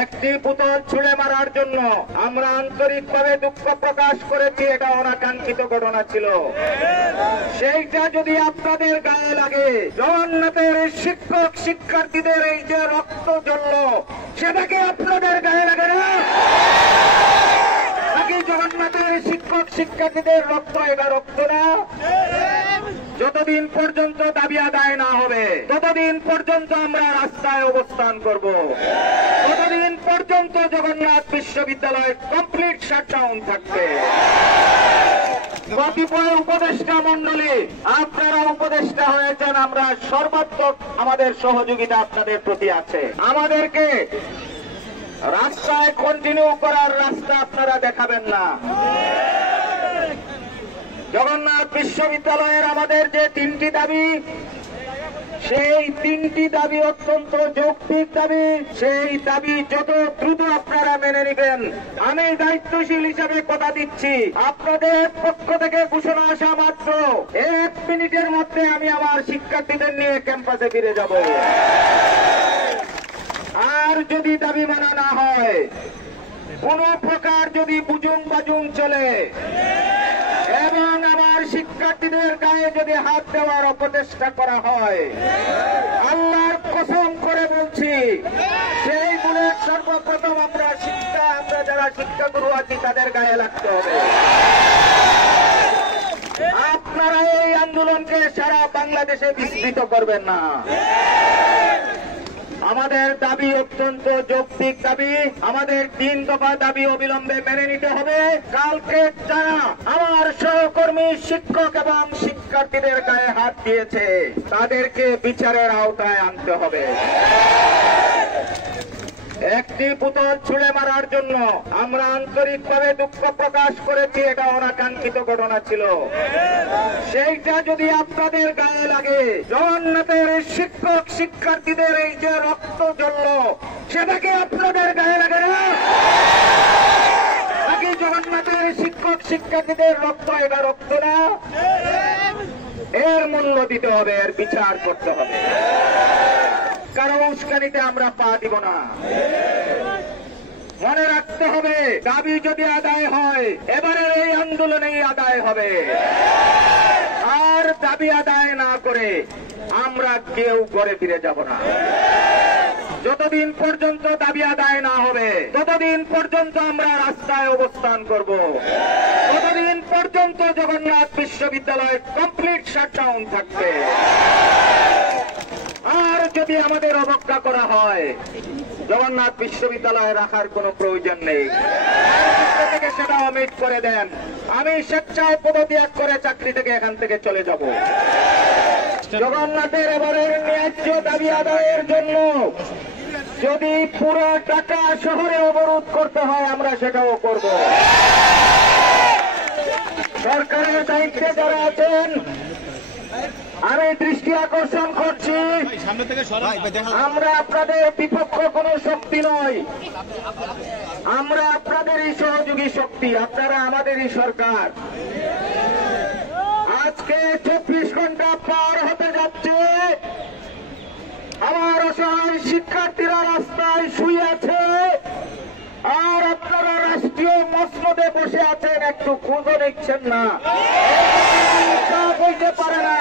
একটি বোতল ছুঁড়ে মারার জন্য আমরা আন্তরিকভাবে দুঃখ প্রকাশ করেছি। এটা অনাকাঙ্ক্ষিত ঘটনা ছিল। সেইটা যদি আপনাদের গায়ে লাগে, জগন্নাথের শিক্ষক শিক্ষার্থীদের এই যে রক্ত জ্বলল, সেটাকে আপনাদের গায়ে লাগে না? নাকি জগন্নাথের শিক্ষক শিক্ষার্থীদের রক্ত এটা রক্ত না? যতদিন পর্যন্ত দাবি আদায় না হবে ততদিন পর্যন্ত আমরা রাস্তায় অবস্থান করব। ততদিন পর্যন্ত জগন্নাথ বিশ্ববিদ্যালয় কমপ্লিট শাটডাউন থাকবে। কতিপয় উপদেষ্টা মন্ডলী, আপনারা উপদেষ্টা হয়েছেন, আমরা সর্বাত্মক আমাদের সহযোগিতা আপনাদের প্রতি আছে। আমাদেরকে রাস্তায় কন্টিনিউ করার রাস্তা আপনারা দেখাবেন না। জগন্নাথ বিশ্ববিদ্যালয়ের আমাদের যে তিনটি দাবি, সেই তিনটি দাবি অত্যন্ত যৌক্তিক দাবি। সেই দাবি যত দ্রুত আপনারা মেনে নেবেন, আমি দায়িত্বশীল হিসাবে কথা দিচ্ছি, আপনাদের পক্ষ থেকে ঘোষণা আসা মাত্র 1 মিনিটের মধ্যে আমি আমার শিক্ষার্থীদের নিয়ে ক্যাম্পাসে ফিরে যাব। আর যদি দাবি মানা না হয়, কোন প্রকার যদি বুজুং বাজুং চলে এবং আমার শিক্ষার্থীদের গায়ে যদি হাত দেওয়ার অপচেষ্টা করা হয়, আল্লাহর কসম করে বলছি, সেই বুলেট সর্বপ্রথম আমরা যারা শিক্ষাগুরু আছি তাদের গায়ে লাগতে হবে। আপনারা এই আন্দোলনকে সারা বাংলাদেশে বিস্তৃত করবেন না। আমাদের দাবি অত্যন্ত যৌক্তিক দাবি। আমাদের 3 দফা দাবি অবিলম্বে মেনে নিতে হবে। কালকে যারা আমার সহকর্মী শিক্ষক এবং শিক্ষার্থীদের গায়ে হাত দিয়েছে তাদেরকে বিচারের আওতায় আনতে হবে। একটি বোতল ছুঁড়ে মারার জন্য আমরা আন্তরিকভাবে দুঃখ প্রকাশ করেছি। এটা অনাকাঙ্ক্ষিত ঘটনা ছিল। সেইটা যদি আপনাদের গায়ে লাগে, জগন্নাথের শিক্ষক শিক্ষার্থীদের এই যে রক্ত জ্বলল, সেটাকে আপনাদের গায়ে লাগে না? নাকি জগন্নাথের শিক্ষক শিক্ষার্থীদের রক্ত এটা রক্ত না? এর মূল্য দিতে হবে, এর বিচার করতে হবে। কারো উস্কানিতে আমরা পা দিব না। মনে রাখতে হবে, দাবি যদি আদায় হয় এবারের এই আন্দোলনেই আদায় হবে। আর দাবি আদায় না করে আমরা কেউ ঘরে ফিরে যাব না। যতদিন পর্যন্ত দাবি আদায় না হবে ততদিন পর্যন্ত আমরা রাস্তায় অবস্থান করব। ততদিন পর্যন্ত জগন্নাথ বিশ্ববিদ্যালয় কমপ্লিট শাটডাউন থাকবে। আর যদি আমাদের অবজ্ঞা করা হয়, জগন্নাথ বিশ্ববিদ্যালয়ে রাখার কোনো প্রয়োজন নেই। থেকে সেটা অমিট করে দেন, আমি স্বেচ্ছায় পদত্যাগ করে চাকরি থেকে এখান থেকে চলে যাব। জগন্নাথের এবারের ন্যায্য দাবি আদায়ের জন্য যদি পুরো ঢাকা শহরে অবরোধ করতে হয় আমরা সেটাও করব। সরকারের দায়িত্বে যারা আছেন আমি দৃষ্টি আকর্ষণ করছি, আমরা আপনাদের বিপক্ষ কোনো শক্তি নই, আমরা আপনাদেরই সহযোগী শক্তি। আপনারা আমাদেরই সরকার। আজকে 24 ঘন্টা পার হতে যাচ্ছে, আমার অসহায় শিক্ষার্থীরা রাস্তায় শুয়ে আছে, আর আপনারা রাষ্ট্রীয় মসনদে বসে আছেন, একটু খোঁজও নিচ্ছেন না। বলতে পারে না